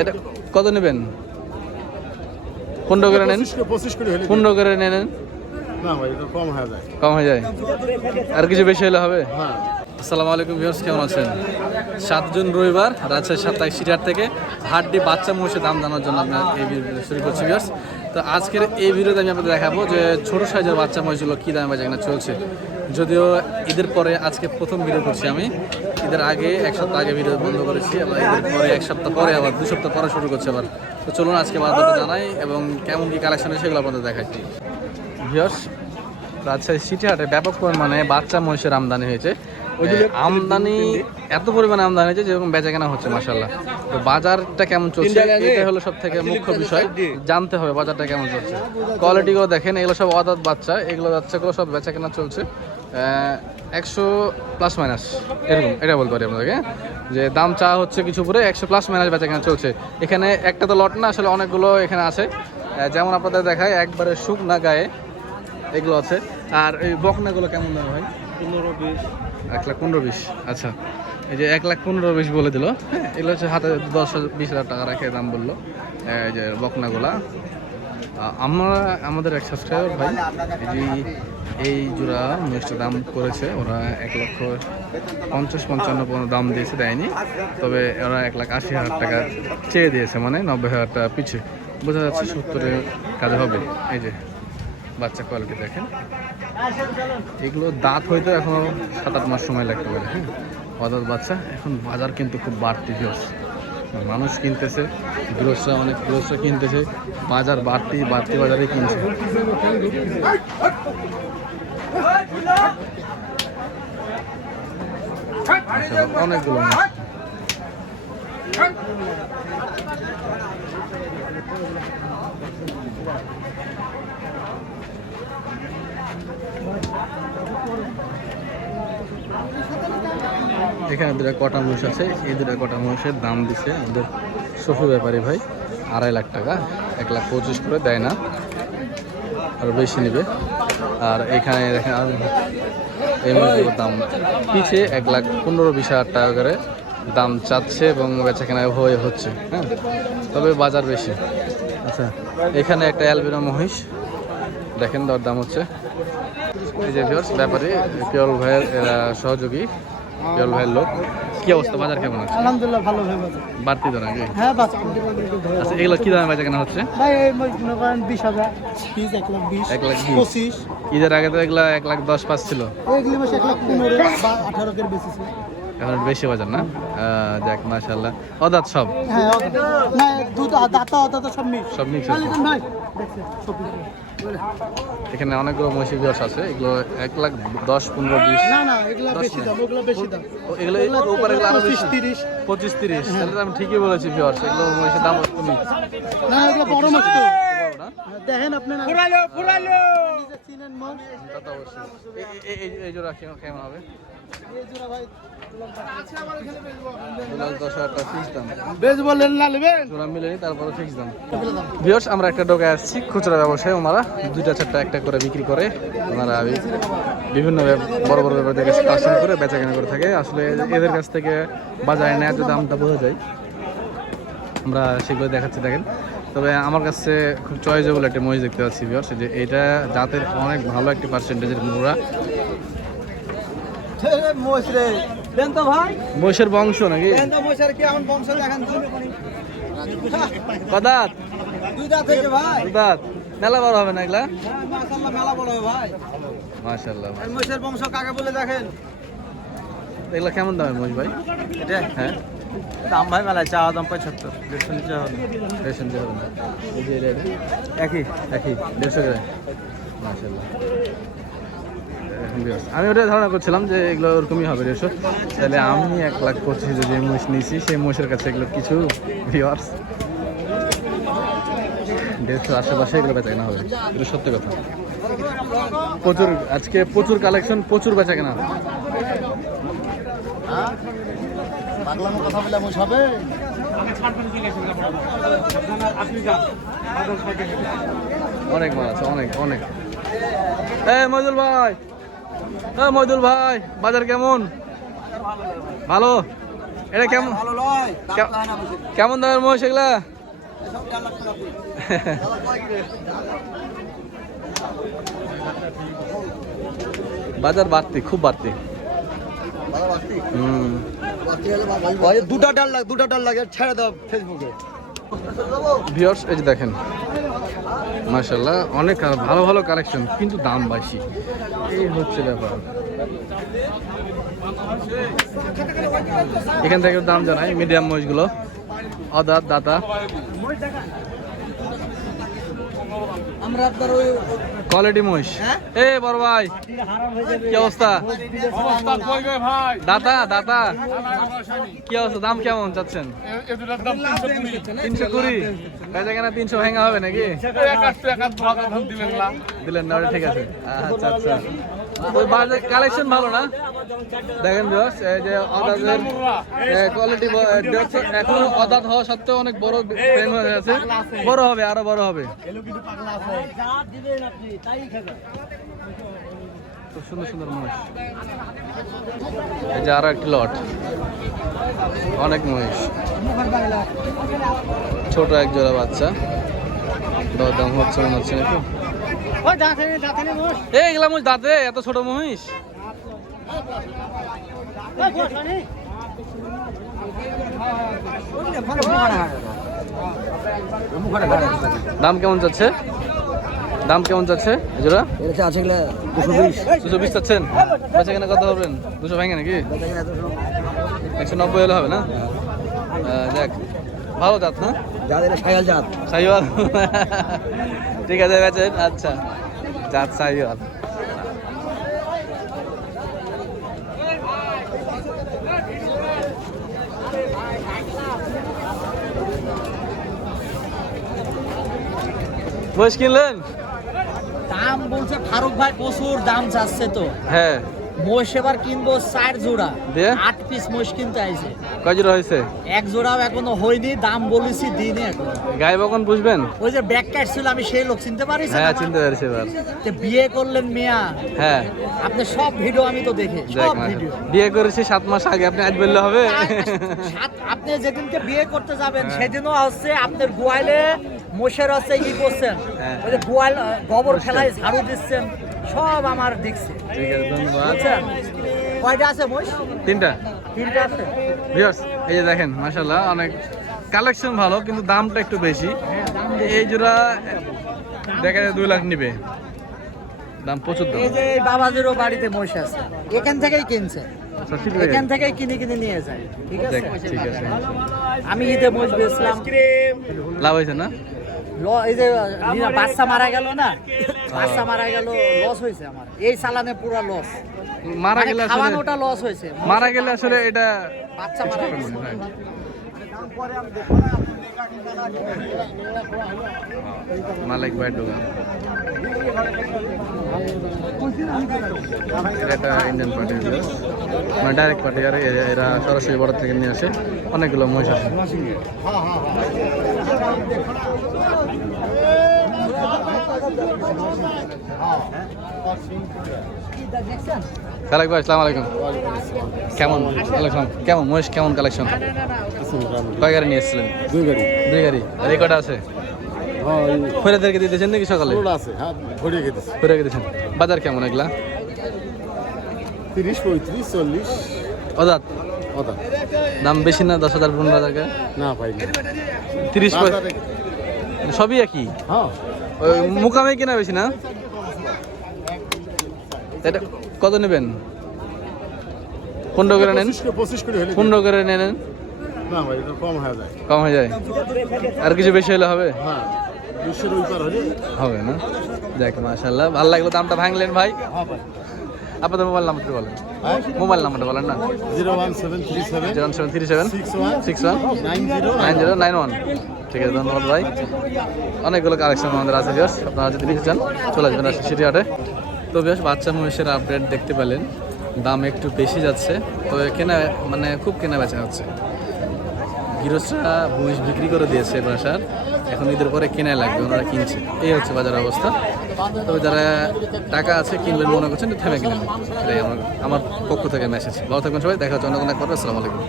এটা কত নেবেন? 15 করে নেন, 15 করে নেন। কম হয়ে যায়, আর কিছু বেশি হলে হবে। আসসালামু আলাইকুম ভিউয়ার্স, কেমন আছেন? 7 জুন রবিবার রাজশাহী সাপ্তাহিক সিটিহাট থেকে হাড্ডি বাচ্চা মহিষের দাম জানার জন্য আপনার এই ভিডিও শুরু করছি ভিউয়ার্স। তো আজকের এই ভিডিওতে আমি আপনাদের দেখাবো যে ছোটো সাইজের বাচ্চা মহিষগুলো কী দামে বাজার চলছে। যদিও ঈদের পরে আজকে প্রথম ভিডিও করছি আমি। ঈদের আগে 1 সপ্তাহ আগে ভিডিও বন্ধ করেছি, আবার ঈদের পরে 1 সপ্তাহ পরে আবার 2 সপ্তাহ পরে শুরু করছি আবার। তো চলুন আজকে বাজারটা জানাই এবং কেমন কী কালেকশন আছে সেগুলো আপনাদের দেখাই। ভিউয়ার্স, রাজশাহী সিটিহাটে ব্যাপক পরিমাণে বাচ্চা মহিষের আমদানি হয়েছে। আমদানি এত পরিমাণে আমদানি হয়েছে যেরকম বেচা কেনা হচ্ছে মাশাআল্লাহ। তো বাজারটা কেমন চলছে এটা হলো সব থেকে মুখ্য বিষয়, জানতে হবে বাজারটা কেমন চলছে। কোয়ালিটিগুলো দেখেন, এগুলো সব অদাত বাচ্চা, এগুলো বাচ্চাগুলো সব বেচা কেনা চলছে 100 প্লাস মাইনাস এরকম, এটা বলতে পারি আপনাদেরকে যে দাম চা হচ্ছে কিছু পরে 100 প্লাস মাইনাস বেচা কেনা চলছে। এখানে একটা তো লট না, আসলে অনেকগুলো এখানে আছে। যেমন আপনাদের দেখায় একবারে শুকনা গায়ে এগুলো আছে। আর এই বকনাগুলো কেমন দাম ভাই? 15-20। 1,15,20। আচ্ছা, এই যে 1,15,20 বলে দিল। হ্যাঁ, এগুলো হচ্ছে হাতে 10-20 হাজার টাকা রাখে দাম বললো। এই যে বকনাগুলা আমাদের এক সাবস্ক্রাইবার ভাই এই জোড়া মহিষটা দাম করেছে, ওরা 1,50,55 পর্যন্ত দাম দিয়েছে, দেয়নি। তবে ওরা 1,80,000 টাকা চেয়ে দিয়েছে, মানে 90,000 টাকা পিছিয়ে। বোঝা যাচ্ছে 70-এর কাজে হবে। এই যে বাচ্চা কোয়ালিটি দেখেন, এগুলো দাঁত হয়তো এখনো 7-8 মাস সময় লাগতে পারে। হ্যাঁ, অদাঁত বাচ্চা। এখন বাজার কিন্তু খুব বাড়তি ভিউয়ার্স, মানুষ কিনতেছে, গৃহস্থরা অনেক গৃহস্থ কিনতেছে, বাজার বাড়তি বাজারে কিনছে। অনেকগুলো এখানে 2টা কটা মহিষ আছে। এই 2টা কটা মহিষের দাম দিছে আমাদের শফি ব্যাপারী ভাই 2.5 লাখ টাকা। 1,25,000 করে দেয় না, আরও বেশি নেবে। আর এখানে দেখেন আর এই মহিষগুলোর দাম পিছিয়ে 1,15,20,000 টাকা করে দাম চাচ্ছে এবং বেচা কেনা হচ্ছে। হ্যাঁ, তবে বাজার বেশি। আচ্ছা, এখানে একটা অ্যালবিনো মহিষ দেখেন, দর দাম হচ্ছে। এই যে ভিউয়ার্স, ব্যাপারী পিয়ল ভাইয়ের সহযোগী, পিয়ল ভাইয়ের লোক। কি অবস্থা, বাজার কেমন আছে? আলহামদুলিল্লাহ ভালো ভাই বাজার। বাড়তি তো নাকি? হ্যাঁ বাজার। আচ্ছা, এগুলো কি দামে বেচা কেনা হচ্ছে? ভাই এই মনে করেন 20,000 পিস, 1,20,000 1,25,000। ঈদের আগে তো এগুলা 1,10,500 ছিল, এইগুলি মাসে 1,15,000 বা 18 করে বেশি ছিল। এখন বেশি বাজার না? যাক মাশাআল্লাহ। অদাত সব? হ্যাঁ না, দুধ দাতা সব মিক্স আছে। ভাই দেখছেন সব। এখানে অনেকগুলো মহিষী বিয়াস আছে, এগুলো 1,10,000, 15,000, 20। না এগুলো বেশি দাম, ওগুলো বেশি দাম। এগুলো উপরে এগুলো আরো বেশি, 25-30। 25-30। তাহলে আমি ঠিকই বলেছি ভিউয়ার্স, এগুলো মহিষের দাম কমই না, এগুলো বড় মাছ তো দেখেন আপনি না। ফুরালো চিনেন মাছ। তা তো অবশ্যই। এই জোড়া কেমন হবে? এই জোড়া ভাই আছে আমার এখানে বেচবো। 10,000 টাকা ফিক্স দাম। বেচ বলেন না নেবেন, জোড়া মিলেনি, তারপরে ফিক্স দাম। ভিউয়ার্স, আমরা একটা দোকানে আসছি, খুচরা ব্যবসায়ী। ওনারা 2টা-4টা একটা করে বিক্রি করে। ওনারা বিভিন্ন বড় বড় ব্যাপারদের কাছে কালেকশন করে বেচা কেনা করে থাকে। আসলে এদের কাছ থেকে বাজারে ন্যায্য দামটা বোঝা যায়, আমরা সেগুলো দেখাচ্ছি দেখেন। তবে আমার কাছে খুব চয়েজেবল একটা মহিষ দেখতে পাচ্ছি ভিউয়ার্স, যে এটা জাতের অনেক ভালো একটি পার্সেন্টেজের মোড়া মহিষের বংশ নাকি? কদাত দাঁত মেলা বড় হবে না এগুলা? মাশাআল্লাহ। বংশ কাকে বলে দেখেন। এগুলা কেমন দামের মহিষ ভাই? হ্যাঁ, দাম ভাই মেলায় চাওয়া দাম 75, 150 নিচে হবে না। একই 150 করে। মাশাআল্লাহ। আমি ওটা ধারণা করছিলাম যে এগুলো ওরকমই হবে 150। তাহলে আমি 1,25,000 যে মহিষ নিয়েছি, সেই মহিষের কাছে এগুলো কিছু ভিউয়ার্স 150 আশেপাশে এগুলো বেচা কেনা হবে। এটা সত্যি কথা। আজকে প্রচুর কালেকশন, প্রচুর বেচা কেনা। কথা বলে হবে। অনেক মাল আছে, অনেক। মইদুল ভাই, বাজার কেমন? ভালো। এটা কেমন কেমন দামের মহিষ এগুলা? বাজার বাড়তি, খুব বাড়তি। দুটা ডাল লাগে ছেড়ে দাও ফেসবুকে। ভিউয়ার্স এই যে দেখেন মাশাআল্লাহ অনেক ভালো ভালো কালেকশন, কিন্তু দাম বেশি, এই হচ্ছে ব্যাপার। এখান থেকে দাম জানাই মিডিয়াম মহিষগুলো, অদাত দাতা। আমরা আপনার ওই কোয়ালিটি মহিষ। এ বড় ভাই কি অবস্থা? দাতা দাতা কি অবস্থা? দাম কেমন চাচ্ছেন? 320। বেচা কেনা 300 ভাঙা হবে নাকি? দিলেন না? ঠিক আছে, আচ্ছা আচ্ছা। ওই বাজার কালেকশন ভালো না? দেখেন ভিউয়ার্স এই যে অদাতের কোয়ালিটি এখনো অদাত হওয়া সত্ত্বেও অনেক বড় ফ্রেম হয়ে আছে, বড় হবে, আরো বড় হবে। খুব সুন্দর সুন্দর মহিষ। এই যে আরো একটি লট, অনেক মহিষ, ছোট এক জোড়া বাচ্চা। দাম হচ্ছে মনে হচ্ছে নাকি? এইগুলা মহিষ দাঁতে, এত ছোট মহিষ। দাম কেমন যাচ্ছে? দাম কেমন যাচ্ছে জোড়া? 220 চাচ্ছেন? বেচা কেনা কত হবেন? 200 ভাঙে নাকি? 190 হলে হবে না? দেখ ভালো জাত না? সাইওয়াল। ঠিক আছে বেচেন। আচ্ছা জাত সাইওয়াল। মহিষ কিনলেন? দাম বলছে ফারুক ভাই প্রচুর দাম চাচ্ছে তো। হ্যাঁ মহিষ এবার কিনবো 4 জোড়া, দিয়ে 8 পিস মহিষ কিনতে আইছে। কয় জোড়া হয়েছে? এক জোড়াও এখনো হয়নি, দাম বলেছি দিনে এখন। গায়ে বকন বুঝবেন? ওই যে ব্যাক কাট ছিল, আমি সেই লোক চিনতে পারিস? হ্যাঁ চিনতে পারছি এবার। যে বিয়ে করলেন মিয়া, হ্যাঁ আপনি সব ভিডিও আমি তো দেখি, সব ভিডিও। বিয়ে করেছি 7 মাস আগে, আপনি আজ বললে হবে? আপনি যেদিনকে বিয়ে করতে যাবেন সেদিনও হচ্ছে আপনার গোয়ালে মোষের হচ্ছে কি করছেন, ওই যে গোয়াল গোবর ফেলায় ঝাড়ু দিচ্ছেন, সব আমার দেখছে। ঠিক আছে ধন্যবাদ। বুঝছেন? কয়টা আছে মোষ? 3টা। 3টা আছে। ভিউয়ার্স এই যে দেখেন মাশাআল্লাহ অনেক কালেকশন ভালো, কিন্তু দামটা একটু বেশি। এই জোড়া দেখা যায় 2 লাখ নিবে, দাম প্রচুর দাম। এই যে এই বাবাজিরও বাড়িতে মোষ আছে, এখান থেকেই কিনছে, এখান থেকেই কিনে কিনে নিয়ে যায়। ঠিক আছে, ঠিক আছে। আমি ঈদে মোষ বেচলাম, লাভ হয়েছে না? এই যে বাচ্চা মারা গেল না, বাচ্চা মারা গেল, লস হয়েছে আমার এই চালানে, পুরো লস। মারা গেলে আসলে খাওয়ানোটা লস হয়েছে, মারা গেলে আসলে এটা বাচ্চা মারা গেছে। মালিক ভাই দোকান, এটা ইন্ডিয়ান পার্টি, মানে ডাইরেক্ট পার্টি, আর এরা সরাসরি বড় থেকে নিয়ে আসে অনেকগুলো মহিষ আছে। ভাই আসসালামু আলাইকুম। কেমন কালেকশন? কেমন মহিষ, কেমন কালেকশন? কয় গাড়ি নিয়ে এসেছিলেন? 2 গাড়ি। 2 গাড়ি। আর এই কটা আছে? ফেরাদেরকে দিতেছেন নাকি সকালে? ফেরে দিতেছেন। বাজার কেমন এগুলা? 30, 35, 40। অদাত দাম বেশি না? 10,000 15,000 না ভাই, 30 সবই একই। হ্যাঁ ওই মুকামে কিনা বেশি না? এটা কত নেবেন? 15 করে নেন, 25 করে হলে 15 করে নেন। না ভাই, এটা কম হয়ে যায়। কম হয়ে যায়, আর কিছু বেশি হলে হবে? হ্যাঁ 200 ওই পার হলে হবে না? দেখ মাশাআল্লাহ ভালো লাগলো, দামটা ভাঙলেন ভাই। আপনাদের মোবাইল নাম্বারটা বলেন। মোবাইল নাম্বারটা বলেন না। 01737 0737 61 90 9091। ঠিক আছে ধন্যবাদ ভাই। অনেকগুলো কালেকশন আমাদের আছে ভিউয়ার্স, আপনারা যদি নিতে চান চলে আসবেন সিটি হাটে। তো ভিউয়ার্স বাচ্চা মহিষের আপডেট দেখতে পেলেন, দাম একটু বেশি যাচ্ছে, তবে কেনা মানে খুব কেনা বেচা হচ্ছে। গৃহস্থরা মহিষ বিক্রি করে দিয়েছে বাসার, এখন ঈদের পরে কেনাই লাগবে, ওনারা কিনছে, এই হচ্ছে বাজার অবস্থা। তবে যারা টাকা আছে কিনবেন মনে করছেন থেমে কিনেন, এটাই আমার পক্ষ থেকে মেসেজ। ভালো থাকবেন সবাই, দেখা হচ্ছে অন্য কোনো একবার। আসসালামু আলাইকুম।